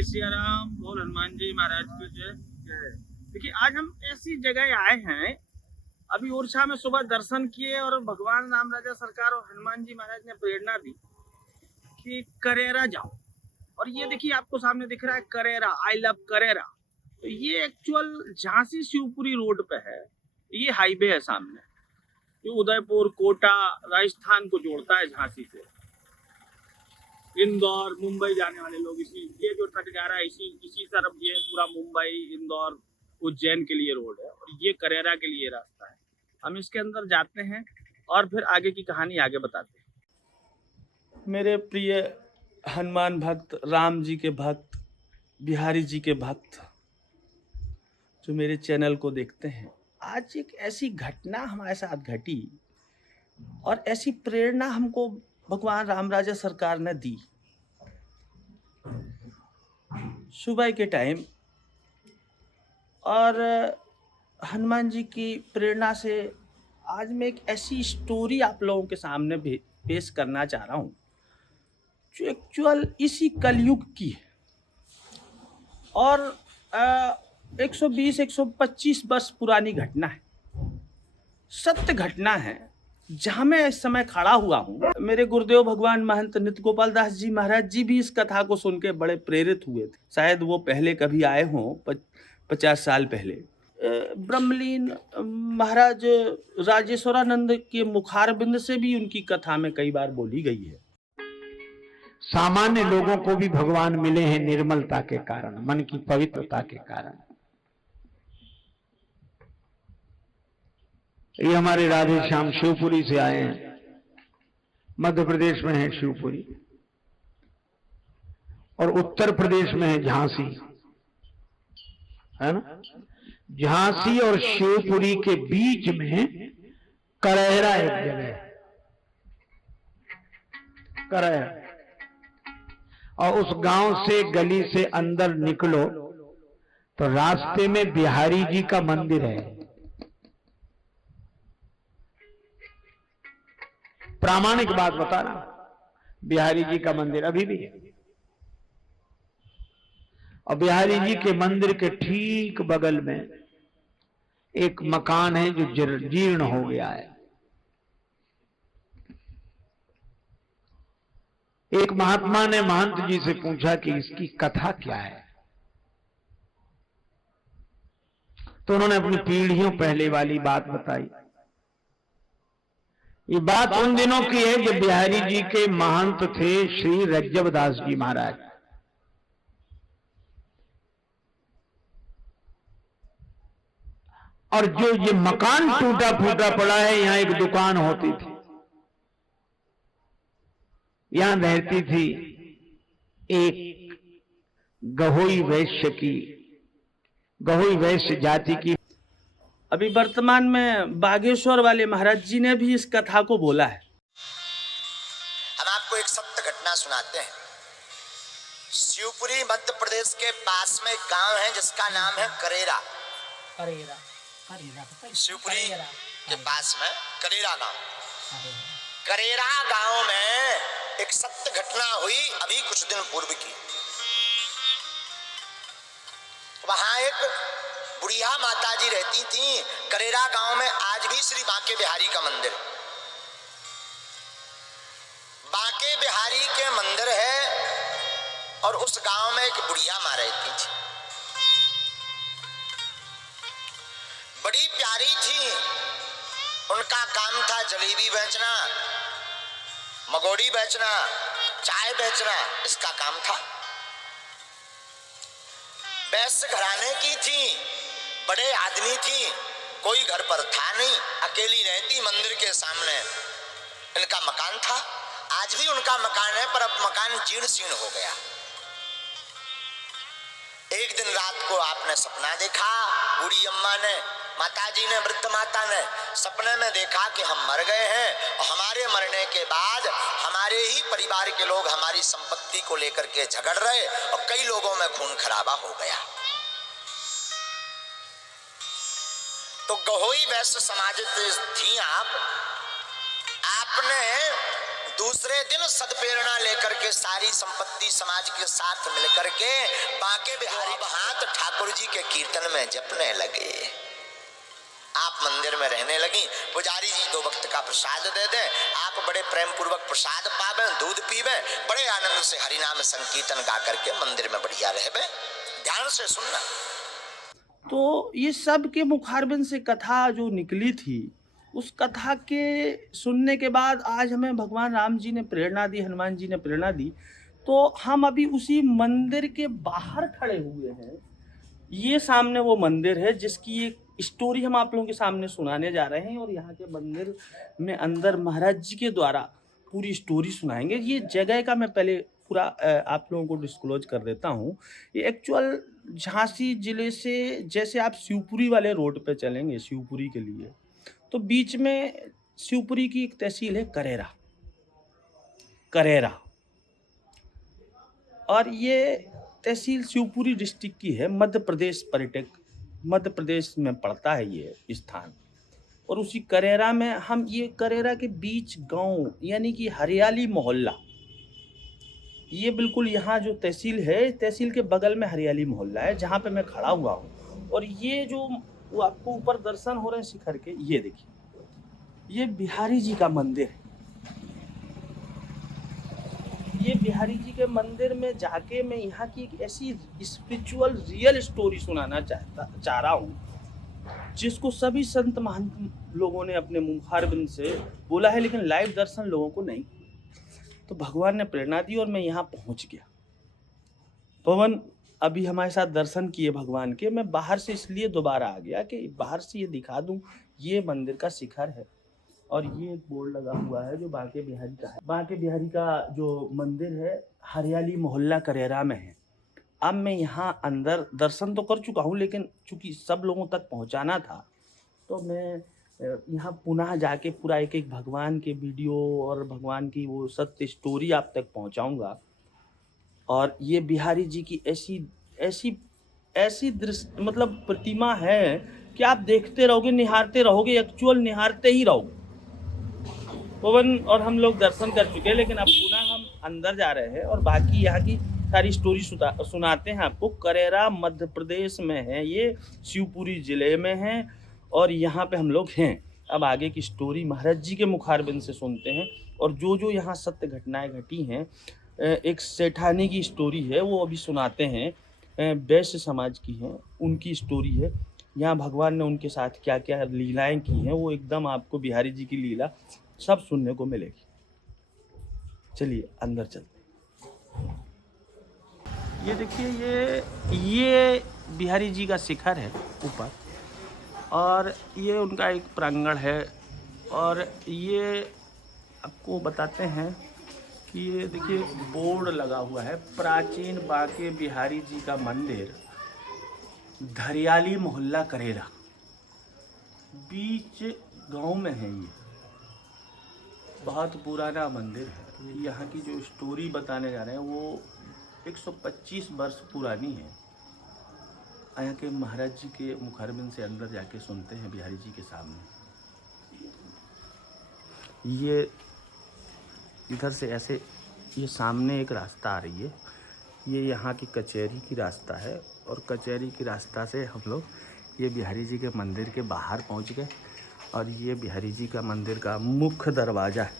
जय सिया राम, बोल हनुमान जी महाराज की जय जय। देखिए, आज हम ऐसी जगह आए हैं। अभी ओरछा में सुबह दर्शन किए और भगवान राम राजा सरकार और हनुमान जी महाराज ने प्रेरणा दी कि करेरा जाओ। और ये देखिए, आपको सामने दिख रहा है करेरा, आई लव करेरा। तो ये एक्चुअल झांसी शिवपुरी रोड पे है। ये हाईवे है सामने, जो उदयपुर कोटा राजस्थान को जोड़ता है झांसी से। इंदौर मुंबई जाने वाले लोग ये जो ट्रक जा रहा है इसी तरफ, ये पूरा मुंबई इंदौर उज्जैन के लिए रोड है और ये करेरा के लिए रास्ता है। हम इसके अंदर जाते हैं और फिर आगे की कहानी आगे बताते हैं। मेरे प्रिय हनुमान भक्त, राम जी के भक्त, बिहारी जी के भक्त जो मेरे चैनल को देखते हैं, आज एक ऐसी घटना हमारे साथ घटी और ऐसी प्रेरणा हमको भगवान राम राजा सरकार ने दी। सुबह के टाइम और हनुमान जी की प्रेरणा से आज मैं एक ऐसी स्टोरी आप लोगों के सामने पेश करना चाह रहा हूँ जो एक्चुअल इसी कलयुग की है और 120-125 वर्ष पुरानी घटना है, सत्य घटना है। जहाँ मैं इस समय खड़ा हुआ हूँ, मेरे गुरुदेव भगवान महंत नित्य गोपाल दास जी महाराज जी भी इस कथा को सुन के बड़े प्रेरित हुए थे। शायद वो पहले कभी आए हों, 50 साल पहले। ब्रह्मलीन महाराज राजेश्वरानंद के मुखारबिंद से भी उनकी कथा में कई बार बोली गई है। सामान्य लोगों को भी भगवान मिले हैं निर्मलता के कारण, मन की पवित्रता के कारण। ये हमारे राधे श्याम शिवपुरी से आए हैं, मध्य प्रदेश में है शिवपुरी और उत्तर प्रदेश में है झांसी, है ना। झांसी और शिवपुरी के बीच में करेरा एक जगह है, करेरा। और उस गांव से गली से अंदर निकलो तो रास्ते में बिहारी जी का मंदिर है। प्रामाणिक बात बता रहा, बिहारी जी का मंदिर अभी भी है। और बिहारी जी के मंदिर के ठीक बगल में एक मकान है जो जीर्ण हो गया है। एक महात्मा ने महंत जी से पूछा कि इसकी कथा क्या है, तो उन्होंने अपनी पीढ़ियों पहले वाली बात बताई। ये बात उन दिनों की है जब बिहारी जी के महंत थे श्री रज्जबदास जी महाराज। और जो ये मकान टूटा फूटा पड़ा है, यहां एक दुकान होती थी, यहां रहती थी एक गहोई वैश्य की, गहोई वैश्य जाति की। अभी वर्तमान में बागेश्वर वाले महाराज जी ने भी इस कथा को बोला है। हम आपको एक सत्य घटना सुनाते हैं। शिवपुरी मध्य प्रदेश के पास में एक गांव है जिसका नाम है करेरा। करेरा शिवपुरी के पास में करेरा गांव। करेरा गांव में एक सत्य घटना हुई अभी कुछ दिन पूर्व की। वहां एक बुढ़िया माता जी रहती थी। करेरा गांव में आज भी श्री बांके बिहारी का मंदिर, बांके बिहारी के मंदिर है और उस गांव में एक बुढ़िया मां रहती थी। बड़ी प्यारी थी। उनका काम था जलेबी बेचना, मगोड़ी बेचना, चाय बेचना, इसका काम था। वैश्य घराने की थी, बड़े आदमी थी, कोई घर पर था नहीं, अकेली रहती मंदिर के सामने। इनका मकान था, आज भी उनका मकान है, पर अब मकान जीर्ण शीर्ण हो गया। एक दिन रात को आपने सपना देखा, बूढ़ी अम्मा ने, माताजी ने, वृद्ध माता ने सपने में देखा कि हम मर गए हैं और हमारे मरने के बाद हमारे ही परिवार के लोग हमारी संपत्ति को लेकर के झगड़ रहे और कई लोगों में खून खराबा हो गया। तो गहोई वैश्य समाज थी आप, आपने दूसरे दिन सदप्रेरणा लेकर के सारी संपत्ति समाज के साथ मिलकर के बांके बिहारी हाथ ठाकुर जी के कीर्तन में जपने लगे। आप मंदिर में रहने लगी, पुजारी जी 2 वक्त का प्रसाद दे दें, आप बड़े प्रेम पूर्वक प्रसाद पावे, दूध पीवे, बड़े आनंद से हरिनाम संकीर्तन गा करके मंदिर में बढ़िया रहबे। ध्यान से सुनना। तो ये सब के मुखारबिंद से कथा जो निकली थी, उस कथा के सुनने के बाद आज हमें भगवान राम जी ने प्रेरणा दी, हनुमान जी ने प्रेरणा दी। तो हम अभी उसी मंदिर के बाहर खड़े हुए हैं। ये सामने वो मंदिर है जिसकी एक स्टोरी हम आप लोगों के सामने सुनाने जा रहे हैं, और यहाँ के मंदिर में अंदर महाराज जी के द्वारा पूरी स्टोरी सुनाएंगे। ये जगह का मैं पहले पूरा आप लोगों को डिस्क्लोज कर देता हूँ। ये एक्चुअल झांसी जिले से जैसे आप शिवपुरी वाले रोड पे चलेंगे शिवपुरी के लिए, तो बीच में शिवपुरी की एक तहसील है करेरा, और ये तहसील शिवपुरी डिस्ट्रिक्ट की है। मध्य प्रदेश में पड़ता है ये स्थान। और उसी करेरा में हम, ये करेरा के बीच गांव यानी कि हरियाली मोहल्ला, ये बिल्कुल यहाँ जो तहसील है, तहसील के बगल में हरियाली मोहल्ला है जहाँ पे मैं खड़ा हुआ हूँ। और ये जो वो आपको ऊपर दर्शन हो रहे हैं शिखर के, ये देखिए, ये बिहारी जी का मंदिर है। ये बिहारी जी के मंदिर में जाके मैं यहाँ की एक ऐसी स्पिरिचुअल रियल स्टोरी सुनाना चाह रहा हूँ जिसको सभी संत महंत लोगों ने अपने मुखारबिंद से बोला है, लेकिन लाइव दर्शन लोगों को नहीं। तो भगवान ने प्रेरणा दी और मैं यहाँ पहुँच गया। पवन अभी हमारे साथ दर्शन किए भगवान के। मैं बाहर से इसलिए दोबारा आ गया कि बाहर से ये दिखा दूँ, ये मंदिर का शिखर है और ये एक बोर्ड लगा हुआ है जो बांके बिहारी का है। बांके बिहारी का जो मंदिर है हरियाली मोहल्ला करेरा में है। अब मैं यहाँ अंदर दर्शन तो कर चुका हूँ, लेकिन चूंकि सब लोगों तक पहुँचाना था तो मैं यहाँ पुनः जाके पूरा एक एक भगवान के वीडियो और भगवान की वो सत्य स्टोरी आप तक पहुँचाऊँगा। और ये बिहारी जी की ऐसी दृश्य मतलब प्रतिमा है कि आप देखते रहोगे, निहारते रहोगे, एक्चुअल निहारते ही रहोगे। पवन और हम लोग दर्शन कर चुके हैं, लेकिन अब पुनः हम अंदर जा रहे हैं और बाकी यहाँ की सारी स्टोरी सुनाते हैं आपको। करेरा मध्य प्रदेश में है, ये शिवपुरी जिले में है और यहाँ पे हम लोग हैं। अब आगे की स्टोरी महाराज जी के मुखारबिंद से सुनते हैं। और जो जो यहाँ सत्य घटनाएं घटी हैं, एक सेठानी की स्टोरी है वो अभी सुनाते हैं, वैश्य समाज की है, उनकी स्टोरी है। यहाँ भगवान ने उनके साथ क्या क्या लीलाएं की हैं, वो एकदम आपको बिहारी जी की लीला सब सुनने को मिलेगी। चलिए अंदर चलते। ये देखिए, ये बिहारी जी का शिखर है ऊपर, और ये उनका एक प्रांगण है। और ये आपको बताते हैं कि ये देखिए बोर्ड लगा हुआ है, प्राचीन बांके बिहारी जी का मंदिर, हरियाली मोहल्ला करेरा, बीच गांव में है। ये बहुत पुराना मंदिर है। यहाँ की जो स्टोरी बताने जा रहे हैं वो 125 वर्ष पुरानी है। यहाँ के महाराज जी के मुखारबिंद से अंदर जाके सुनते हैं बिहारी जी के सामने। ये इधर से ऐसे, ये सामने एक रास्ता आ रही है, ये यहाँ की कचहरी की रास्ता है। और कचहरी की रास्ता से हम लोग ये बिहारी जी के मंदिर के बाहर पहुँच गए। और ये बिहारी जी का मंदिर का मुख्य दरवाज़ा है।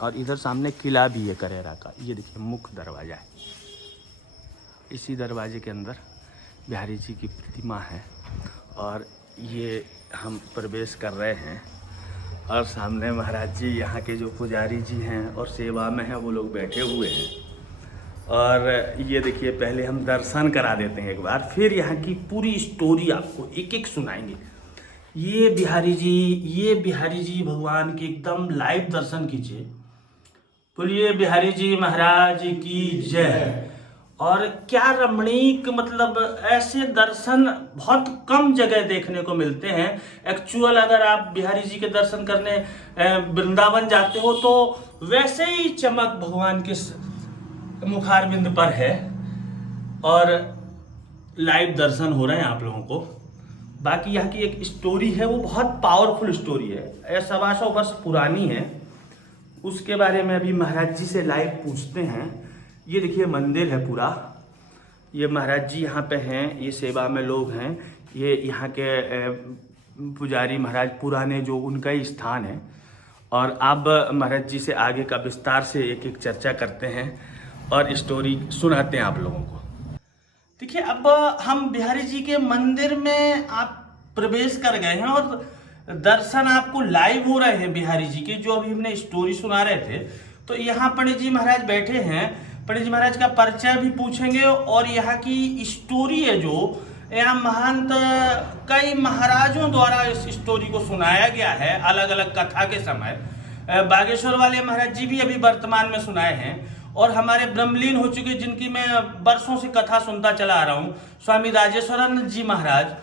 और इधर सामने किला भी है करेरा का, ये देखिए मुख्य दरवाज़ा है। इसी दरवाजे के अंदर बिहारी जी की प्रतिमा है और ये हम प्रवेश कर रहे हैं। और सामने महाराज जी, यहाँ के जो पुजारी जी हैं और सेवा में हैं, वो लोग बैठे हुए हैं। और ये देखिए, पहले हम दर्शन करा देते हैं एक बार, फिर यहाँ की पूरी स्टोरी आपको एक एक सुनाएंगे। ये बिहारी जी भगवान के एकदम लाइव दर्शन कीजिए। बोलिए बिहारी जी महाराज की जय। और क्या रमणीक, मतलब ऐसे दर्शन बहुत कम जगह देखने को मिलते हैं। एक्चुअल अगर आप बिहारी जी के दर्शन करने वृंदावन जाते हो तो वैसे ही चमक भगवान के मुखारबिंद पर है और लाइव दर्शन हो रहे हैं आप लोगों को। बाकी यहाँ की एक स्टोरी है, वो बहुत पावरफुल स्टोरी है, 125 वर्ष पुरानी है। उसके बारे में अभी महाराज जी से लाइव पूछते हैं। ये देखिए मंदिर है पूरा, ये महाराज जी यहाँ पे हैं, ये सेवा में लोग हैं, ये यहाँ के पुजारी महाराज पुराने जो उनका ही स्थान है। और अब महाराज जी से आगे का विस्तार से एक एक चर्चा करते हैं और स्टोरी सुनाते हैं आप लोगों को। देखिए अब हम बिहारी जी के मंदिर में आप प्रवेश कर गए हैं और दर्शन आपको लाइव हो रहे हैं बिहारी जी के, जो अभी हमने स्टोरी सुना रहे थे। तो यहाँ पंडित जी महाराज बैठे हैं, पंडित जी महाराज का परिचय भी पूछेंगे और यहाँ की स्टोरी है जो यहाँ महंत कई महाराजों द्वारा इस स्टोरी को सुनाया गया है अलग अलग कथा के समय। बागेश्वर वाले महाराज जी भी अभी वर्तमान में सुनाए हैं और हमारे ब्रह्मलीन हो चुके जिनकी मैं वर्षों से कथा सुनता चला आ रहा हूँ, स्वामी राजेश्वरानंद जी महाराज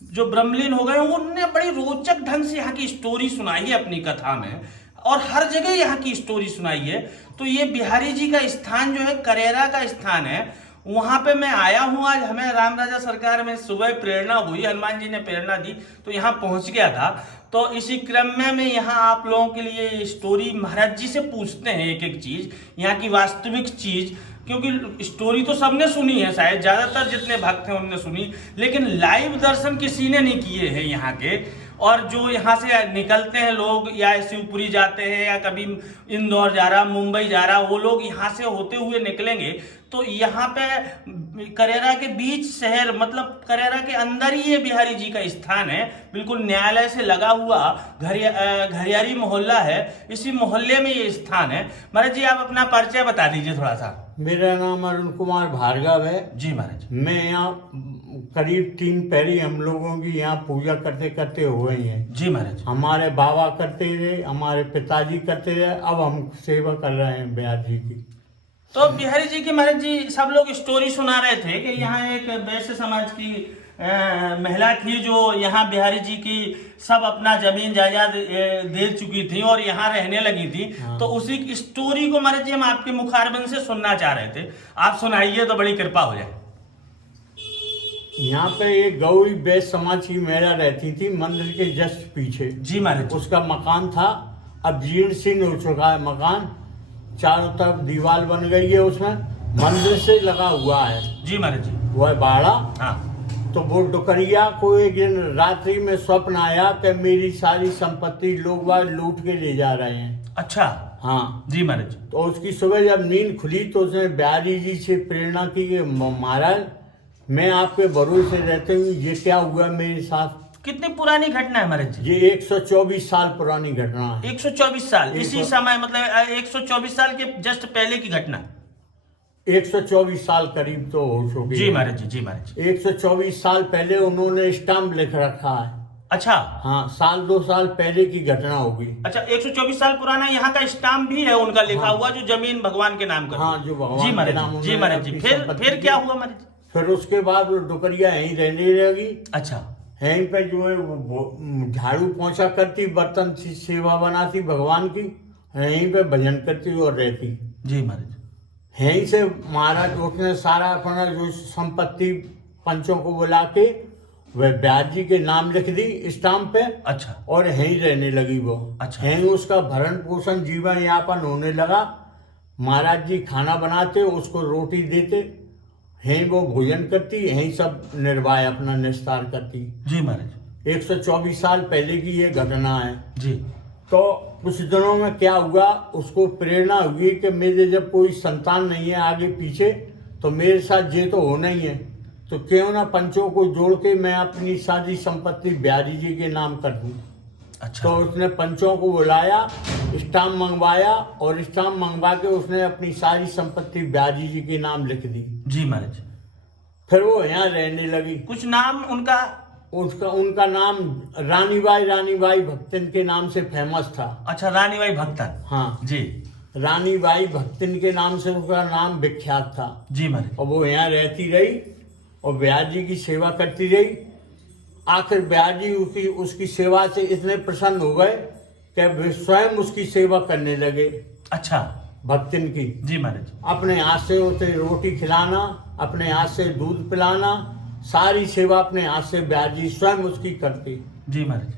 जो ब्रह्मलीन हो गए, उन्होंने बड़ी रोचक ढंग से यहाँ की स्टोरी सुनाई है अपनी कथा में और हर जगह यहाँ की स्टोरी सुनाई है। तो ये बिहारी जी का स्थान जो है करेरा का स्थान है, वहां पे मैं आया हूँ। आज हमें राम राजा सरकार में सुबह प्रेरणा हुई, हनुमान जी ने प्रेरणा दी तो यहाँ पहुंच गया था। तो इसी क्रम में मैं यहाँ आप लोगों के लिए स्टोरी महाराज जी से पूछते हैं एक एक चीज, यहाँ की वास्तविक चीज, क्योंकि स्टोरी तो सबने सुनी है, शायद ज्यादातर जितने भक्त हैं उन्होंने सुनी, लेकिन लाइव दर्शन किसी ने नहीं किए हैं यहाँ के। और जो यहाँ से निकलते हैं लोग या शिवपुरी जाते हैं या कभी इंदौर जा रहा, मुंबई जा रहा, वो लोग यहाँ से होते हुए निकलेंगे तो यहाँ पे करेरा के बीच शहर, मतलब करेरा के अंदर ही ये बिहारी जी का स्थान है, बिल्कुल न्यायालय से लगा हुआ घरियारी मोहल्ला है, इसी मोहल्ले में ये स्थान है। महाराज जी आप अपना परिचय बता दीजिए थोड़ा सा। मेरा नाम अरुण कुमार भार्गव है जी महाराज। मैं यहाँ करीब 3 पहरी हम लोगों की यहाँ पूजा करते करते हुए हैं जी महाराज। हमारे बाबा करते रहे, हमारे पिताजी करते रहे, अब हम सेवा कर रहे हैं बिहारी जी की। तो बिहारी जी की महाराज जी सब लोग स्टोरी सुना रहे थे कि यहाँ एक वैश्य समाज की महिला थी जो यहाँ बिहारी जी की सब अपना जमीन जायदाद दे चुकी थी और यहाँ रहने लगी थी। हाँ। तो उसी स्टोरी को महाराज जी हम आपके मुखारबंद से सुनना चाह रहे थे, आप सुनाइए तो बड़ी कृपा हो जाए। यहाँ पे एक गौरी वैश्य समाज की महिला रहती थी मंदिर के जस्ट पीछे जी महाराज। उसका मकान था, अब जीर्ण शीर्ण हो चुका है मकान, चारों तरफ दीवार बन गई है, उसमें मंदिर से लगा हुआ है जी महाराज जी। वो है बाड़ा। हाँ। तो वो डुकरिया को एक दिन रात्रि में स्वप्न आया कि मेरी सारी संपत्ति लोग वह लूट के ले जा रहे हैं। अच्छा। हाँ जी महाराज। तो उसकी सुबह जब नींद खुली तो उसने बिहारी जी से प्रेरणा की कि महाराज मैं आपके भरोसे रहते हूँ, ये क्या हुआ मेरे साथ। कितनी पुरानी घटना है महाराज जी? ये 124 साल पुरानी घटना है। 124 साल इसी समय, मतलब 124 साल के जस्ट पहले की घटना। 124 साल करीब तो हो चुकी जी महाराज जी। जी महाराज। 124 साल पहले उन्होंने स्टाम्प लिख रखा है। अच्छा। हाँ, 2 साल पहले की घटना होगी। अच्छा, 124 साल पुराना यहाँ का स्टाम्प भी है उनका लिखा हुआ, जो जमीन भगवान के नाम का। हाँ, जो भगवान के नाम। जी महाराज जी। फिर क्या हुआ महाराज? फिर उसके बाद डुकरिया यहीं रहने लगी। अच्छा। यहीं पे जो है झाड़ू पोंछा करती, बर्तन सेवा बनाती भगवान की, यहीं पे भजन करती और रहती। जी महाराज। यहीं से महाराज उसने सारा अपना जो संपत्ति पंचों को बुला के वह ब्याज जी के नाम लिख दी स्टाम्प पे। अच्छा। और यहीं रहने लगी वो। अच्छा। यहीं उसका भरण पोषण जीवन यापन होने लगा। महाराज जी खाना बनाते, उसको रोटी देते, यहीं वो भोजन करती, यहीं सब निर्वाह अपना निस्तार करती। जी महाराज। 124 साल पहले की ये घटना है जी। तो कुछ दिनों में क्या हुआ, उसको प्रेरणा हुई कि मेरे जब कोई संतान नहीं है आगे पीछे तो मेरे साथ ये तो होना ही है, तो क्यों ना पंचों को जोड़ के मैं अपनी सारी संपत्ति बिहारी जी के नाम कर दूं। अच्छा। तो उसने पंचों को बुलाया, स्टाम्प मंगवाया और स्टाम्प मंगवा के उसने अपनी सारी संपत्ति बिहारी जी के नाम लिख दी। जी महाराज। फिर वो यहाँ रहने लगी। कुछ नाम उनका नाम रानीबाई भक्तिन के नाम से फेमस था। अच्छा, रानीबाई भक्तन। हाँ जी। रानीबाई भक्तिन के नाम से उसका नाम विख्यात था। जी महाराज। और वो यहाँ रहती रही और बिहार जी की सेवा करती रही। आखिर बिहार जी उसकी सेवा से इतने प्रसन्न हो गए कि वे स्वयं उसकी सेवा करने लगे। अच्छा। भक्तिन की। जी महाराज। अपने हाथ से उसे रोटी खिलाना, अपने हाथ से दूध पिलाना, सारी सेवा अपने हाथ से बिहार जी स्वयं उसकी करती। जी महाराज।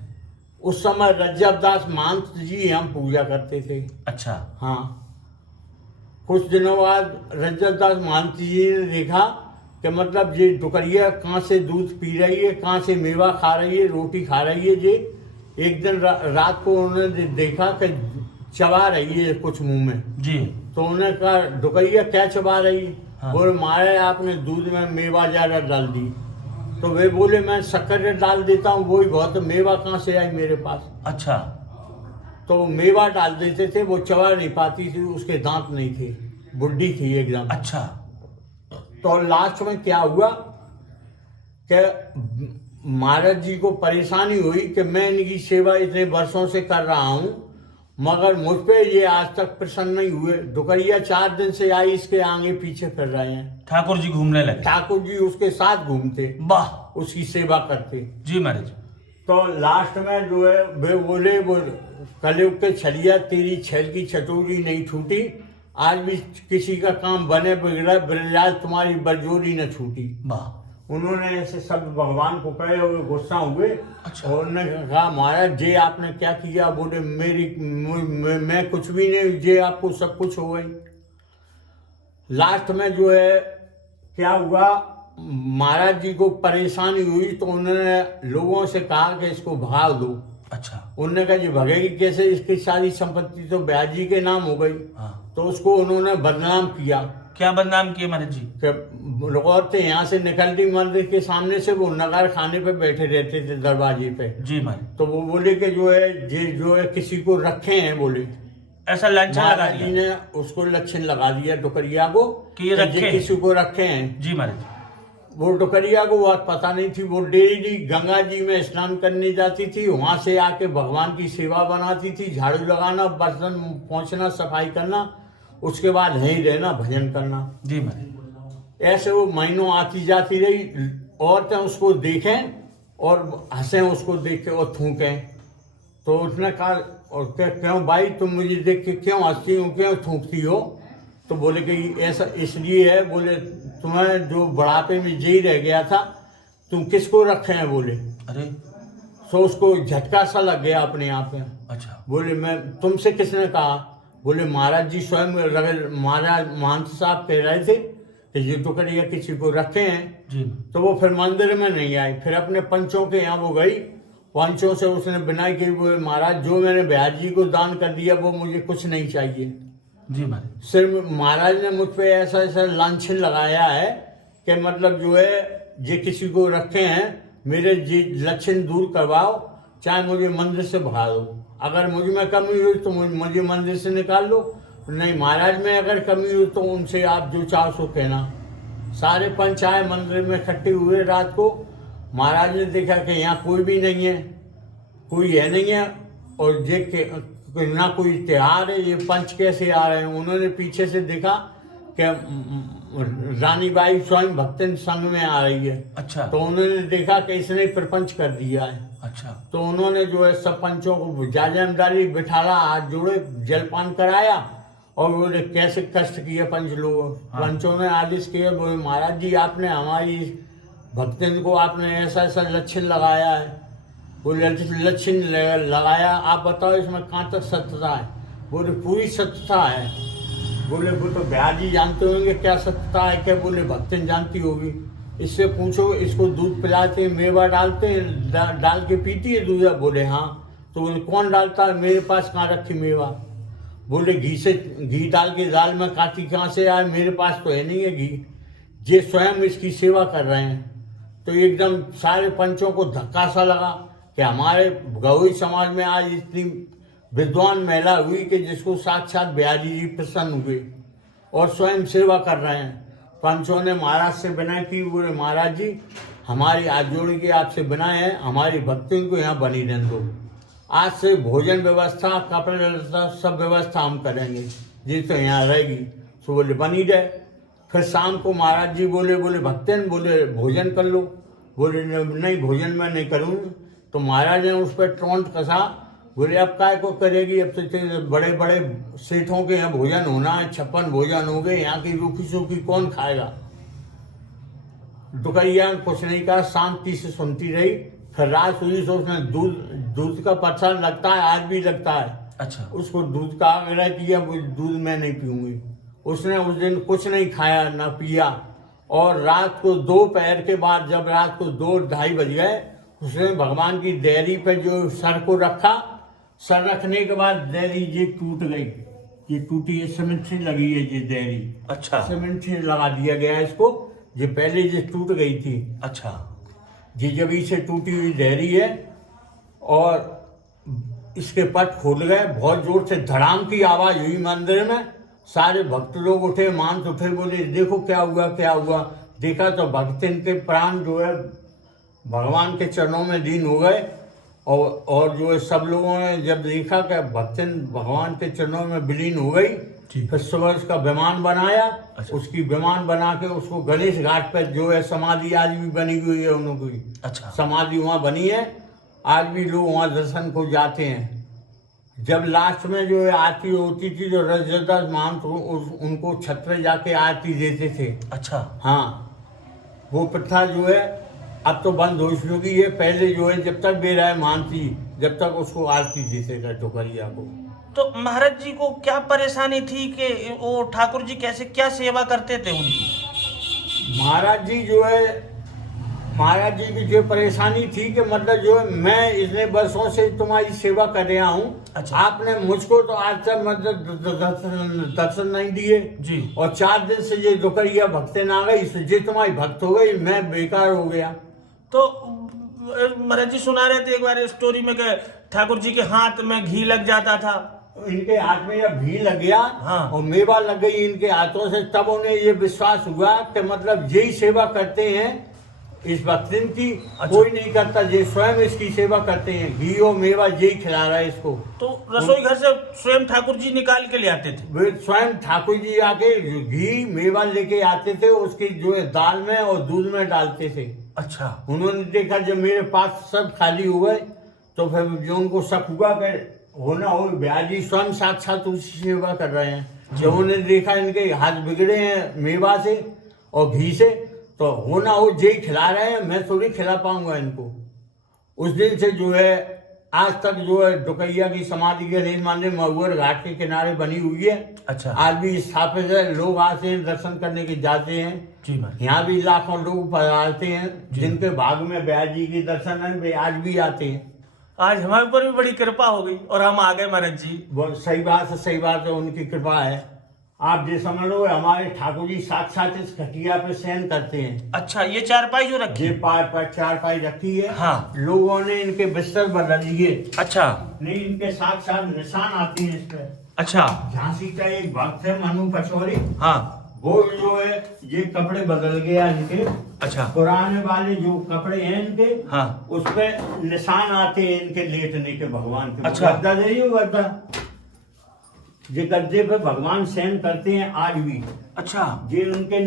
उस समय रज्जब दास महंत जी हम पूजा करते थे। अच्छा। हाँ, कुछ दिनों बाद रज्जब दास महंत जी ने देखा कि मतलब ये डुकरिया कहाँ से दूध पी रही है, कहाँ से मेवा खा रही है, रोटी खा रही है। ये एक दिन रात को उन्होंने देखा कि चबा रही है कुछ मुंह में जी। तो उन्होंने कहा डुकरिया क्या चबा रही है? हाँ। बोले मारे आपने दूध में मेवा ज़्यादा डाल दी। तो वे बोले मैं शक्कर डाल देता हूँ, वही बहुत, मेवा कहाँ से आई मेरे पास? अच्छा। तो मेवा डाल देते थे, वो चबा नहीं पाती थी, उसके दांत नहीं थे, बुढ़ी थी एकदम। अच्छा। तो लास्ट में क्या हुआ कि महाराज जी को परेशानी हुई कि मैं इनकी सेवा इतने वर्षों से कर रहा हूँ मगर मुझ पे ये आज तक प्रसन्न नहीं हुए। डुकरिया 4 दिन से आई, इसके आगे पीछे फिर रहे हैं। ठाकुर जी घूमने लगे। ठाकुर जी उसके साथ घूमते, वाह, उसकी सेवा करते। जी महाराज। तो लास्ट में जो है वे बोले, वो कलयुग के छलिया तेरी छैल की चटोरी नहीं छूटी, आज भी किसी का काम बने बिगड़ा बिरजाज तुम्हारी बरजोरी न छूटी। वाह। उन्होंने ऐसे शब्द भगवान को कहे और गुस्सा हुए। अच्छा। और उन्होंने कहा महाराज जी आपने क्या किया? बोले मैं कुछ भी नहीं, जे आपको सब कुछ हो गई। लास्ट में जो है क्या हुआ, महाराज जी को परेशानी हुई तो उन्होंने लोगों से कहा कि इसको भगा दो। अच्छा। उन्होंने कहा जी भगेगी कैसे, इसकी सारी संपत्ति तो ब्याज जी के नाम हो गई। हाँ। तो उसको उन्होंने बदनाम किया। क्या बदनाम किए महाराज जी? कि औरतें यहाँ से निकलती मंदिर के सामने से, वो नगार खाने पे बैठे रहते थे दरवाजे पे। जी महाराज। तो वो बोले कि जो है किसी को रखे हैं, बोले ऐसा लांछन लगा महाराज जी दिया ने उसको लक्षण लगा दिया डुकरिया को कि ये रखे हैं। किसी को रखे हैं। जी महाराज। वो डुकरिया को बात पता नहीं थी। वो डेली गंगा जी में स्नान करने जाती थी, वहां से आके भगवान की सेवा बनाती थी, झाड़ू लगाना, बर्तन पहुंचना, सफाई करना, उसके बाद यहीं रहना, भजन करना। जी महाराज। ऐसे वो महीनों आती जाती रही। औरतें उसको देखें और हंसें उसको देख के और थूकें। तो उसने कहा और क्यों भाई तुम मुझे देख के क्यों हंसती हो, क्यों थूकती हो? तो बोले कि ऐसा इसलिए है, बोले तुम्हें जो बुढ़ापे में जी रह गया था, तुम किसको रखे हैं? बोले अरे। तो उसको झटका सा लग गया अपने आप में। अच्छा। बोले मैं तुमसे किसने कहा? बोले महाराज जी स्वयं, महाराज महंत साहब कह रहे थे कि ये टुकड़िया किसी को रखे हैं। जी। तो वो फिर मंदिर में नहीं आई, फिर अपने पंचों के यहाँ वो गई। पंचों से उसने बिनाई की, बोले महाराज जो मैंने ब्याज जी को दान कर दिया वो मुझे कुछ नहीं चाहिए। जी महाराज। सिर्फ महाराज ने मुझ पे ऐसा ऐसा लांछन लगाया है कि मतलब जो है ये किसी को रखे हैं, मेरे जी लक्षण दूर करवाओ, चाहे मुझे मंदिर से भगा दो। अगर मुझ में कमी हुई तो मुझे मंदिर से निकाल लो, नहीं महाराज में अगर कमी हुई तो उनसे आप जो चाहो सो कहना। सारे पंच आए मंदिर में इकट्ठे हुए रात को। महाराज ने देखा कि यहाँ कोई भी नहीं है, कोई है नहीं है, और देख के ना कोई त्योहार है, ये पंच कैसे आ रहे हैं? उन्होंने पीछे से देखा कि रानी बाई स्वयं भक्तन संघ में आ रही है। अच्छा। तो उन्होंने देखा कि इसने प्रपंच कर दिया है। अच्छा। तो उन्होंने जो है सब पंचों को जाजम डाली, बिठाला, हाथ जोड़े, जलपान कराया और बोले कैसे कष्ट किए पंच लोगों। हाँ। पंचों ने आदेश किया, बोले महाराज जी आपने हमारी भक्तन को आपने ऐसा ऐसा लक्षण लगाया है। बोले लक्षण लगाया, आप बताओ इसमें कहाँ तक सत्यता है? बोले पूरी सत्यता है। बोले वो तो ब्याज जी जानते होंगे क्या सत्यता है क्या? बोले भक्तन जानती होगी, इससे पूछो। इसको दूध पिलाते, मेवा डालते, डाल के पीती है दूध? बोले हाँ। तो बोले कौन डालता है? मेरे पास कहाँ रखी मेवा? बोले घी डाल के दाल में काटी कहाँ से आए? मेरे पास तो है नहीं है घी। ये स्वयं इसकी सेवा कर रहे हैं। तो एकदम सारे पंचों को धक्का सा लगा कि हमारे गौरी समाज में आज इतनी विद्वान महिला हुई कि जिसको साक्षात ब्याजी जी प्रसन्न हुए और स्वयं सेवा कर रहे हैं। पंचों ने महाराज से विनय की, बोले महाराज जी हमारी हाथ जोड़ के आपसे विनय है, हमारी भक्ति को यहाँ बनी रहने दो। आज से भोजन व्यवस्था, कपड़े व्यवस्था, सब व्यवस्था हम करेंगे, जी तो यहाँ रहेगी। तो बोले बनी रहे। फिर शाम को महाराज जी बोले भक्तन बोले भोजन कर लो। बोले नहीं भोजन मैं नहीं करूँ। तो महाराज ने उस पर टोंट कसा, बोले अब काय को करेगी? अब तो बड़े बड़े सेठों के यहाँ भोजन होना है, 56 भोजन हो गए, यहाँ की रूखी सूखी कौन खाएगा? डुकरिया कुछ नहीं कहा, शांति से सुनती रही। फिर रात हुई तो उसमें दूध का प्रसाद लगता है, आज भी लगता है। अच्छा। उसको दूध का आग्रह किया, वो दूध मैं नहीं पीऊंगी। उसने उस दिन कुछ नहीं खाया ना पिया, और रात को दोपहर के बाद जब रात को 2-2:30 बज गए, उसने भगवान की देहरी पे जो सर को रखा, सर रखने के बाद देहरी ये टूट गई, ये टूटी, ये सीमेंट से लगी है ये देहरी। अच्छा। सीमेंट से लगा दिया गया है इसको, ये पहले ये टूट गई थी। अच्छा। ये जब से टूटी हुई देहरी है, और इसके पट खोल गए, बहुत जोर से धड़ाम की आवाज हुई मंदिर में। सारे भक्त लोग उठे, मांस उठे, बोले देखो क्या हुआ क्या हुआ। देखा तो भक्तन के प्राण जो है भगवान के चरणों में लीन हो गए, और जो है सब लोगों ने जब देखा कि भक्तन भगवान के चरणों में विलीन हो गई, फिर सुबह उसका विमान बनाया। अच्छा। उसकी विमान बना के उसको गणेश घाट पर जो है समाधि आज भी बनी हुई है उन लोगों की। अच्छा। समाधि वहाँ बनी है, आज भी लोग वहाँ दर्शन को जाते हैं। जब लास्ट में जो है आरती होती थी, जो रजदास महंत उनको छत्र जाके आरती देते थे। अच्छा। हाँ, वो प्रथा जो है अब तो बंद हो चुकी है। पहले जो है जब तक बेराय मानती, जब तक उसको आरती देते थे टोकरिया को। तो महाराज जी को क्या परेशानी थी कि वो ठाकुर जी कैसे क्या सेवा करते थे उनकी? महाराज जी जो है, महाराज जी की जो परेशानी थी कि मतलब जो है मैं इतने वर्षों से तुम्हारी सेवा कर रहा हूँ। अच्छा। आपने मुझको तो आज तक मतलब दर्शन नहीं दिए जी। और 4 दिन से ये दुकरिया भक्ते ना गई, ये तुम्हारी भक्त हो गई, मैं बेकार हो गया। तो महाराज जी सुना रहे थे एक बार स्टोरी में कि ठाकुर जी के हाथ में घी लग जाता था। इनके हाथ में जब घी लग गया, हाँ। और मेवा लग गई इनके हाथों से, तब उन्हें ये विश्वास हुआ कि मतलब यही सेवा करते हैं इस भक्तिन की। अच्छा। कोई नहीं करता, ये स्वयं इसकी सेवा करते हैं, घी और मेवा यही खिला रहा है इसको। तो रसोई घर से स्वयं ठाकुर जी निकाल के ले आते थे? वे स्वयं ठाकुर जी आके घी मेवा लेके आते थे, उसकी जो है दाल में और दूध में डालते थे। अच्छा। उन्होंने देखा जब मेरे पास सब खाली हो गए, तो फिर जो उनको शक हुआ कि होना हो, ब्याजी स्वयं साक्षात उसकी सेवा कर रहे हैं। जब उन्होंने देखा इनके हाथ बिगड़े हैं मेवा से और घी से, तो होना हो जे खिला रहे हैं, मैं थोड़ी खिला पाऊंगा इनको। उस दिन से जो है आज तक जो है डुकैया की समाधि के रेल मंदिर महुअर घाट के किनारे बनी हुई है। अच्छा। आज भी स्थापित है, लोग आते हैं दर्शन करने के जाते हैं। जी महाराज। यहाँ भी लाखों लोग पधारते हैं, जिनके भाग में ब्याज जी की दर्शन है, वे आज भी आते हैं। आज हमारे ऊपर भी बड़ी कृपा हो गई और हम आ गए महाराज जी। बहुत सही बात है, सही बात है, उनकी कृपा है। आप ये समझ लो हमारे ठाकुर जी साक्षात इस खटिया पे शयन करते हैं। अच्छा, ये चारपाई जो रखी ये पर 4 पाई रखी है। हाँ। लोगों ने इनके बिस्तर बदल दिए। अच्छा। नहीं, इनके साथ साथ निशान आते हैं इस पे। अच्छा। झांसी का एक भक्त है मनु पचौरी, हाँ। वो जो है ये कपड़े बदल गया इनके। अच्छा। पुराने वाले जो कपड़े हैं इनके, हाँ। उस पे निशान आते हैं इनके लेटने के भगवान के। अच्छा। गद्दा नहीं हो गद्दा, ये गद्दे पे भगवान शयन करते हैं आज भी। अच्छा। ये उनके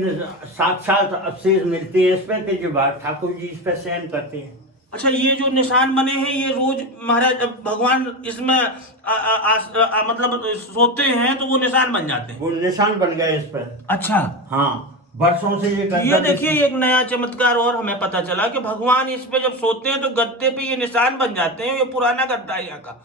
साक्षात अवशेष मिलते हैं इस पे कि जो ठाकुर जी इस पे शयन करते हैं। अच्छा, ये जो निशान बने हैं ये रोज महाराज भगवान इसमें मतलब सोते हैं तो वो निशान बन जाते हैं? वो निशान बन गए इस पर। अच्छा। हाँ, वर्षों से ये ये देखिए एक नया चमत्कार और हमें पता चला कि भगवान इस पे जब सोते हैं तो गद्दे पे ये निशान बन जाते हैं। ये पुराना गद्दा है यहाँ का।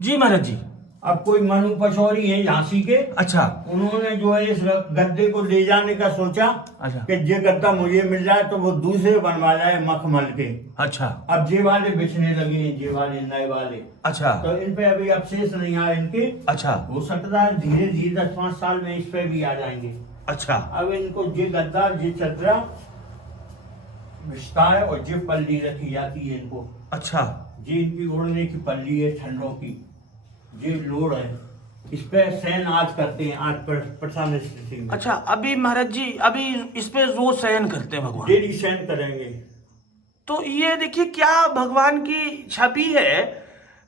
जी महाराज जी। अब कोई मनु पचौरी है झांसी के। अच्छा। उन्होंने जो है इस गद्दे को ले जाने का सोचा। अच्छा। कि ये गद्दा मुझे मिल जाए तो वो दूसरे बनवा जाए मखमल के। अच्छा। अब ये वाले बिछने लगे हैं, ये वाले नए वाले। अच्छा। तो इन पे अभी अवशेष नहीं आए इनके। अच्छा। हो सकता है धीरे धीरे 10-5 साल में इस पे भी आ जाएंगे। अच्छा। अब इनको ये गद्दा, ये चदरा बिछता है और ये पल्ली रखी जाती है इनको। अच्छा। ये इनकी ओढ़ने की पल्ली है ठंडों की, ये लोड है, इस पे शयन आज करते हैं, आज प्रथम स्थिति में। अच्छा, अभी महाराज जी अभी इस पे रोज शयन करते हैं भगवान? डेली शयन करेंगे। तो ये देखिए क्या भगवान की छवि है,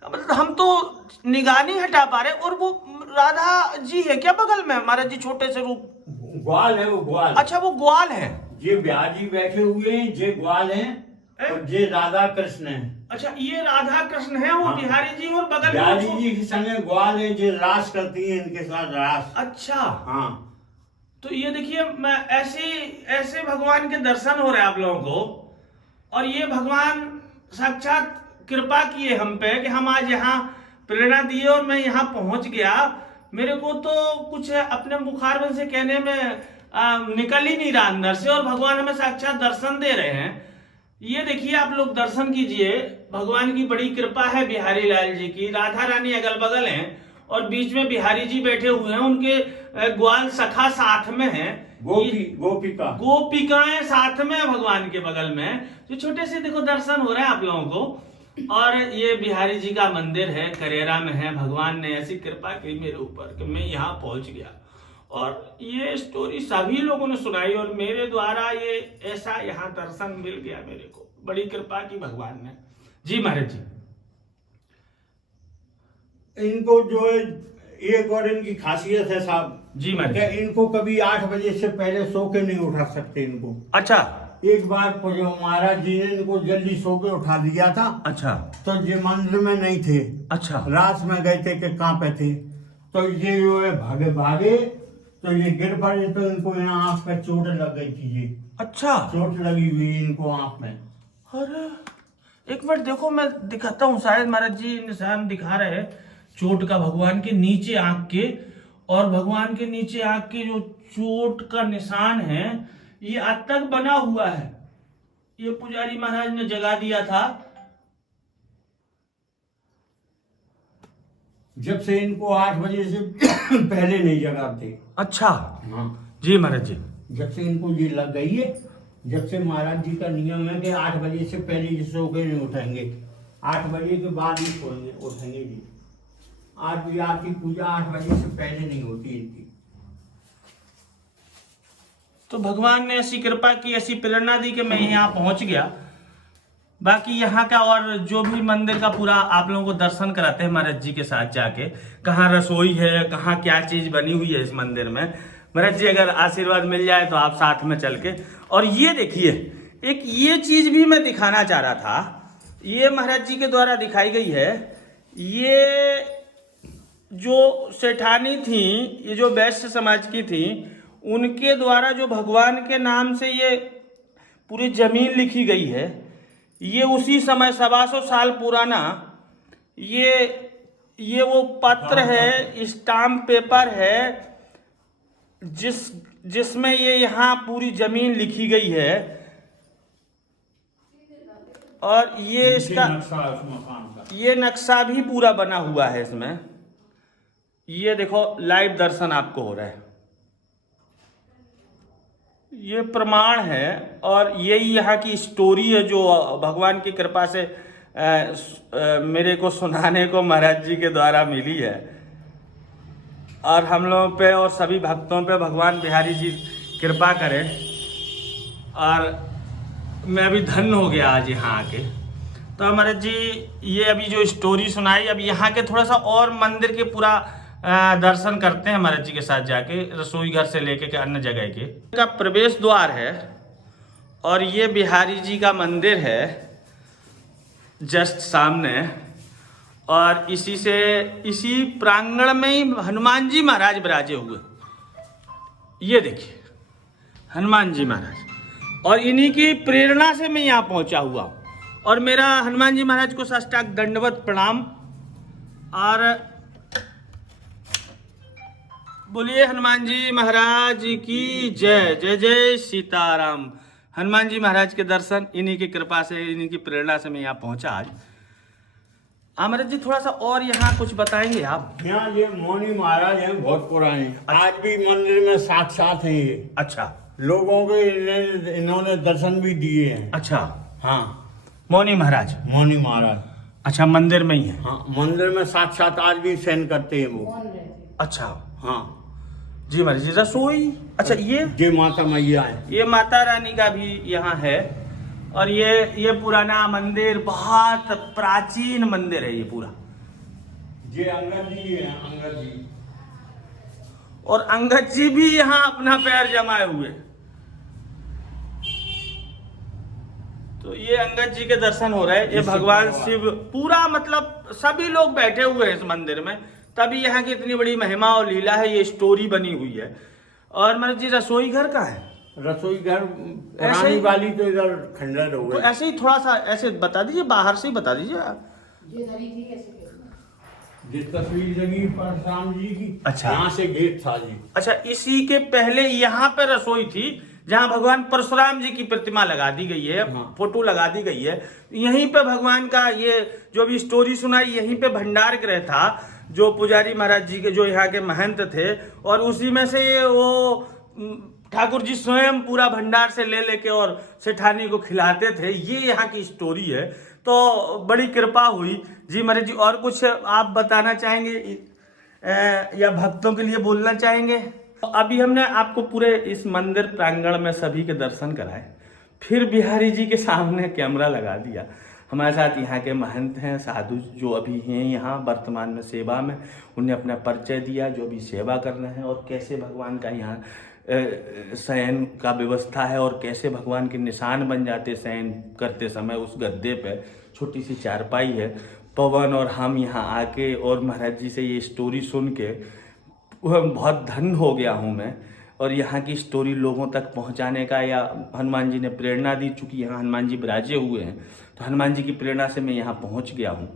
मतलब हम तो निगाह नहीं हटा पा रहे। और वो राधा जी है क्या बगल में महाराज जी, छोटे से रूप? ग्वाल है वो, ग्वाल। अच्छा, वो ग्वाल है। ये ब्याजी बैठे हुए हैं, ये ग्वाल हैं और ये राधा कृष्ण है। अच्छा, ये राधा कृष्ण है, वो हाँ। बिहारी जी और बगल ब्याजी में जी के संगे ग्वाल है, जो रास करती है इनके साथ रास। अच्छा। हाँ। तो ये देखिए मैं ऐसे भगवान के दर्शन हो रहे हैं आप लोगों को, और ये भगवान साक्षात कृपा किए हम पे कि हम आज यहाँ प्रेरणा दिए और मैं यहाँ पहुंच गया। मेरे को तो कुछ अपने मुखारबन से कहने में निकल ही नहीं रहा अंदर से, और भगवान हमें साक्षात दर्शन दे रहे हैं। ये देखिए आप लोग दर्शन कीजिए, भगवान की बड़ी कृपा है बिहारी लाल जी की। राधा रानी अगल बगल हैं और बीच में बिहारी जी बैठे हुए हैं, उनके ग्वाल सखा साथ में हैं, गोपिकाएं साथ में है भगवान के बगल में। जो छोटे से देखो दर्शन हो रहे हैं आप लोगों को। और ये बिहारी जी का मंदिर है, करेरा में है। भगवान ने ऐसी कृपा की मेरे ऊपर कि मैं यहाँ पहुंच गया, और ये स्टोरी सभी लोगों ने सुनाई और मेरे द्वारा ये ऐसा यहाँ दर्शन मिल गया मेरे को। बड़ी कृपा की भगवान ने। जी महाराज जी। इनको जो है एक और इनकी खासियत है साहब जी महाराज, इनको कभी 8 बजे से पहले सो के नहीं उठा सकते इनको। अच्छा। एक बार महाराज जी ने इनको जल्दी सो के उठा दिया था। अच्छा। तो ये मंदिर में नहीं थे। अच्छा। रात में गए थे कि कहाँ पे थे, तो ये जो है भागे तो ये गिर पड़े, तो इनको यहाँ आँख पे चोट लग गई थी। ये अच्छा, चोट लगी हुई इनको आँख में। अरे एक मिनट देखो, मैं दिखाता हूँ। शायद महाराज जी निशान दिखा रहे हैं चोट का, भगवान के नीचे आँख के, और भगवान के नीचे आँख के जो चोट का निशान है ये आज तक बना हुआ है। ये पुजारी महाराज ने जगा दिया था जब से इनको 8 बजे से पहले नहीं जगाते। अच्छा। हाँ जी महाराज जी। जब से इनको ये लग गई है, जब से महाराज जी का नियम है कि 8 बजे से पहले ये सो के नहीं उठेंगे, 8 बजे के बाद ही सोएंगे उठेंगे जी। आज भी आपकी पूजा 8 बजे से पहले नहीं होती इनकी। तो भगवान ने ऐसी कृपा की, ऐसी प्रेरणा दी कि मैं यहाँ पहुंच गया। बाकी यहाँ का और जो भी मंदिर का पूरा आप लोगों को दर्शन कराते हैं महाराज जी के साथ जाके। कहाँ रसोई है, कहाँ क्या चीज बनी हुई है इस मंदिर में। महाराज जी अगर आशीर्वाद मिल जाए तो आप साथ में चल के। और ये देखिए, एक ये चीज भी मैं दिखाना चाह रहा था, ये महाराज जी के द्वारा दिखाई गई है। ये जो सेठानी थी, ये जो वैश्य समाज की थी, उनके द्वारा जो भगवान के नाम से ये पूरी जमीन लिखी गई है, ये उसी समय 125 साल पुराना ये वो पत्र है, स्टाम्प पेपर है, जिसमें ये यहाँ पूरी जमीन लिखी गई है। और ये इसका ये नक्शा भी पूरा बना हुआ है इसमें। ये देखो लाइव दर्शन आपको हो रहा है, ये प्रमाण है। और यही यहाँ की स्टोरी है जो भगवान की कृपा से मेरे को सुनाने को महाराज जी के द्वारा मिली है। और हम लोगों पे और सभी भक्तों पे भगवान बिहारी जी कृपा करें। और मैं अभी धन्य हो गया आज यहाँ आके। तो महाराज जी ये अभी जो स्टोरी सुनाई, अब यहाँ के थोड़ा सा और मंदिर के पूरा दर्शन करते हैं महाराज जी के साथ जाके, रसोई घर से लेके के अन्य जगह के का प्रवेश द्वार है। और ये बिहारी जी का मंदिर है जस्ट सामने। और इसी प्रांगण में ही हनुमान जी महाराज विराजे हुए। ये देखिए हनुमान जी महाराज, और इन्हीं की प्रेरणा से मैं यहाँ पहुँचा हुआ। और मेरा हनुमान जी महाराज को साष्टांग दंडवत प्रणाम। और बोलिए हनुमान जी महाराज की जय। जय जय सीताराम। हनुमान जी महाराज के दर्शन इन्हीं की कृपा से, इन्हीं की प्रेरणा से मैं यहाँ पहुंचा आज। महाराज जी थोड़ा सा और यहाँ कुछ बताएंगे आप? यहाँ ये मौनी महाराज हैं, बहुत पुराने। आज भी मंदिर में साथ हैं ये। अच्छा। लोगों को इन्होंने दर्शन भी दिए हैं। अच्छा। हाँ मौनी महाराज। मौनी महाराज। अच्छा, मंदिर में ही है? हाँ मंदिर में साथ आज भी सहन करते हैं वो। अच्छा। हाँ जी महाराज जी। रसोई, अच्छा ये माता मैया है, ये माता रानी का भी यहाँ है। और ये पुराना मंदिर, बहुत प्राचीन मंदिर है ये पूरा। ये अंगद जी है, अंगद जी। और अंगद जी भी यहाँ अपना पैर जमाए हुए। तो ये अंगद जी के दर्शन हो रहे हैं। ये भगवान शिव पूरा, मतलब सभी लोग बैठे हुए हैं इस मंदिर में, तभी यहाँ की इतनी बड़ी महिमा और लीला है। ये स्टोरी बनी हुई है। और महाराज जी रसोई घर का है? रसोई घर ऐसे पुरानी ही- वाली तो इधर खंडर हो तो गई। ऐसे ही थोड़ा सा ऐसे बता दीजिए, बाहर से ही बता दीजिए आप। ये तस्वीर लगी परशुराम जी की। अच्छा। यहाँ से गेट था जी। अच्छा, इसी के पहले यहाँ पे रसोई थी जहाँ भगवान परशुराम जी की प्रतिमा लगा दी गई है, हाँ। फोटो लगा दी गई है। यहीं पे भगवान का ये जो भी स्टोरी सुनाई, यहीं पे भंडार गृह था जो पुजारी महाराज जी के जो यहाँ के महंत थे, और उसी में से ये वो ठाकुर जी स्वयं पूरा भंडार से ले लेके और सेठानी को खिलाते थे। ये यहाँ की स्टोरी है। तो बड़ी कृपा हुई जी महाराज जी। और कुछ आप बताना चाहेंगे या भक्तों के लिए बोलना चाहेंगे? अभी हमने आपको पूरे इस मंदिर प्रांगण में सभी के दर्शन कराए, फिर बिहारी जी के सामने कैमरा लगा दिया। हमारे साथ यहाँ के महंत हैं, साधु जो अभी हैं यहाँ वर्तमान में सेवा में, उन्हें अपना परिचय दिया जो अभी सेवा कर रहे हैं, और कैसे भगवान का यहाँ शयन का व्यवस्था है, और कैसे भगवान के निशान बन जाते शयन करते समय उस गद्दे पे। छोटी सी चारपाई है। पवन और हम यहाँ आके और महाराज जी से ये स्टोरी सुन के बहुत धन्य हो गया हूँ मैं। और यहाँ की स्टोरी लोगों तक पहुँचाने का, या हनुमान जी ने प्रेरणा दी, चूँकि यहाँ हनुमान जी विराजे हुए हैं, तो हनुमान जी की प्रेरणा से मैं यहाँ पहुँच गया हूँ।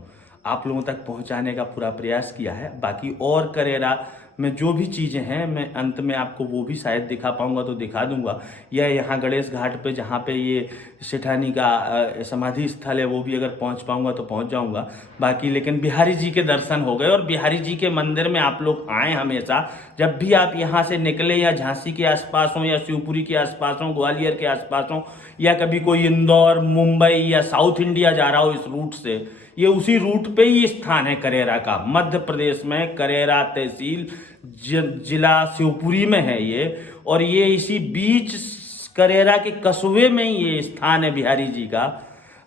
आप लोगों तक पहुँचाने का पूरा प्रयास किया है। बाकी और करेरा में जो भी चीज़ें हैं, मैं अंत में आपको वो भी शायद दिखा पाऊँगा तो दिखा दूँगा, या यहाँ गणेश घाट पे जहाँ पे ये सेठानी का समाधि स्थल है वो भी अगर पहुँच पाऊँगा तो पहुँच जाऊँगा। बाकी लेकिन बिहारी जी के दर्शन हो गए। और बिहारी जी के मंदिर में आप लोग आएँ हमेशा, जब भी आप यहाँ से निकले, या झांसी के आसपास हों, या शिवपुरी के आसपास हों, ग्वालियर के आसपास हों, या कभी कोई इंदौर, मुंबई या साउथ इंडिया जा रहा हो इस रूट से, ये उसी रूट पे ही स्थान है करेरा का। मध्य प्रदेश में करेरा तहसील जिला शिवपुरी में है ये, और ये इसी बीच करेरा के कस्बे में ही ये स्थान है बिहारी जी का।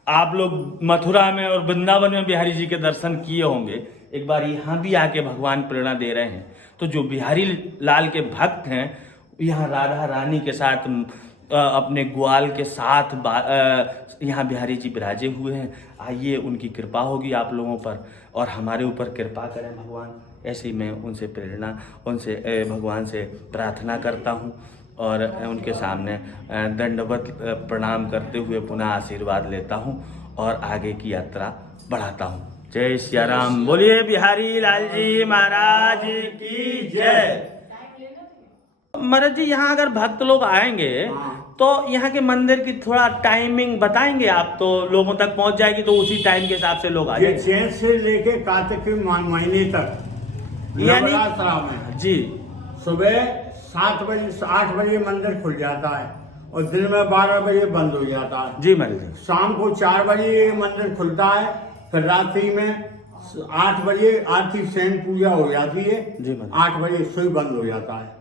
आप लोग मथुरा में और वृंदावन में बिहारी जी के दर्शन किए होंगे, एक बार यहाँ भी आके भगवान प्रेरणा दे रहे हैं। तो जो बिहारी लाल के भक्त हैं, यहाँ राधा रानी के साथ अपने ग्वाल के साथ यहाँ बिहारी जी विराजे हुए हैं। आइए, उनकी कृपा होगी आप लोगों पर, और हमारे ऊपर कृपा करें भगवान। ऐसे ही मैं उनसे प्रेरणा, उनसे भगवान से प्रार्थना करता हूँ, और उनके सामने दंडवत प्रणाम करते हुए पुनः आशीर्वाद लेता हूँ और आगे की यात्रा बढ़ाता हूँ। जय सिया राम। बोलिए बिहारी लाल जी महाराज की जय। महाराज जी, यहाँ अगर भक्त लोग आएंगे तो यहाँ के मंदिर की थोड़ा टाइमिंग बताएंगे आप, तो लोगों तक पहुँच जाएगी, तो उसी टाइम के हिसाब से लोग आ ये जाएंगे। चैत से लेके कार्तिक के महीने तक, यानी नवरात्रा में जी सुबह 7 बजे 8 बजे मंदिर खुल जाता है, और दिन में 12 बजे बंद हो जाता है। जी महाराज जी। शाम को 4 बजे मंदिर खुलता है, फिर रात्रि में 8 बजे आरती सैन पूजा हो जाती है जी महाराज। 8 बजे सुई बंद हो जाता है।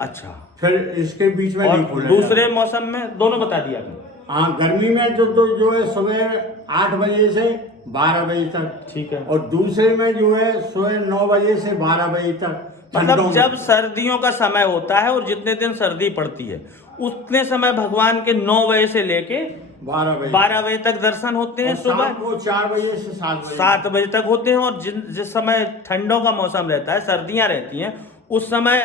अच्छा, फिर इसके बीच में नहीं और खुलेगा। दूसरे मौसम में दोनों बता दिया आपने। हाँ, गर्मी में जो है सुबह 8 बजे से 12 बजे तक, ठीक है। और दूसरे में जो है सुबह 9 बजे से 12 बजे तक। मतलब जब सर्दियों का समय होता है और जितने दिन सर्दी पड़ती है, उतने समय भगवान के 9 बजे से लेके 12 बजे तक दर्शन होते हैं। सुबह को 4 बजे से 7 बजे तक होते हैं। और जिस समय ठंडों का मौसम रहता है, सर्दियां रहती हैं, उस समय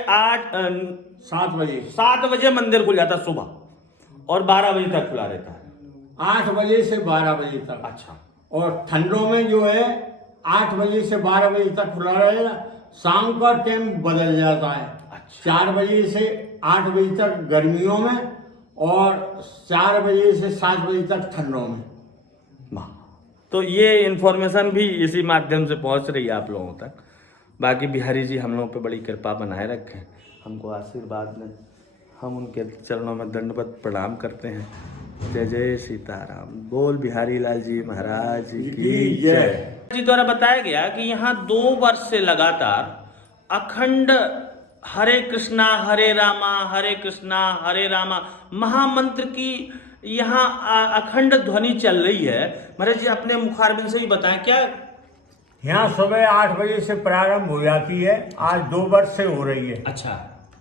7 बजे मंदिर खुल जाता है सुबह, और 12 बजे तक खुला रहता है। 8 बजे से 12 बजे तक। अच्छा। और ठंडों में जो है 8 बजे से 12 बजे तक खुला रहेगा। शाम का टाइम बदल जाता है। अच्छा। 4 बजे से 8 बजे तक गर्मियों में, और 4 बजे से 7 बजे तक ठंडों में। तो ये इन्फॉर्मेशन भी इसी माध्यम से पहुंच रही है आप लोगों तक। बाकी बिहारी जी हम लोगों पे बड़ी कृपा बनाए रखें, हमको आशीर्वाद दें। हम उनके चरणों में दंडवत प्रणाम करते हैं। जय जय सीताराम। बोल बिहारी लाल जी महाराज की जय। जी द्वारा बताया गया कि यहाँ 2 वर्ष से लगातार अखंड हरे कृष्णा हरे रामा हरे रामा महामंत्र की यहाँ अखंड ध्वनि चल रही है। महाराज जी, अपने मुखारबिंद से भी बताएं क्या। यहाँ सुबह 8 बजे से प्रारंभ हो जाती है। आज 2 वर्ष से हो रही है। अच्छा।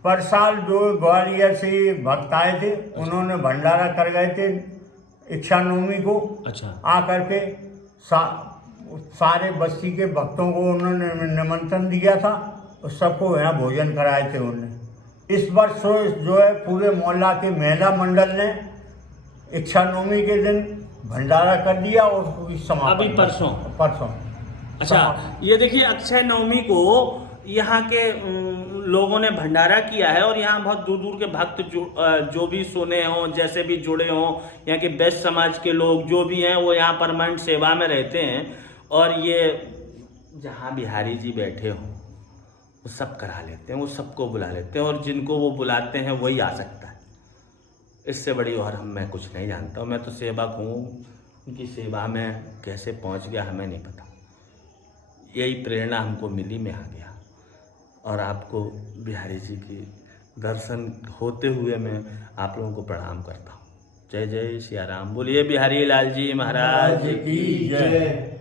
पर साल जो ग्वालियर से भक्त आए थे, उन्होंने भंडारा कर गए थे इच्छा नवमी को। अच्छा। आकर के सारे बस्ती के भक्तों को उन्होंने निमंत्रण दिया था, और सबको यहाँ भोजन कराए थे उन्होंने। इस वर्ष जो है पूरे मोहल्ला के महिला मंडल ने इच्छा नवमी के दिन भंडारा कर दिया और उसकी समापन अभी परसों अच्छा, ये देखिए अक्षय नवमी को यहाँ के लोगों ने भंडारा किया है और यहाँ बहुत दूर दूर के भक्त जो भी सुने हों, जैसे भी जुड़े हों, यहाँ के बेस्ट समाज के लोग जो भी हैं वो यहाँ परमानेंट सेवा में रहते हैं। और ये जहाँ बिहारी जी बैठे हों वो सब करा लेते हैं, वो सबको बुला लेते हैं और जिनको वो बुलाते हैं वही आ सकता है। इससे बड़ी और मैं कुछ नहीं जानता हूँ। मैं तो सेवक हूँ, उनकी सेवा में कैसे पहुँच गया हमें नहीं पता। यही प्रेरणा हमको मिली, मैं आ गया और आपको बिहारी जी की दर्शन होते हुए मैं आप लोगों को प्रणाम करता हूँ। जय जय सिया राम। बोलिए बिहारी लाल जी महाराज की जय।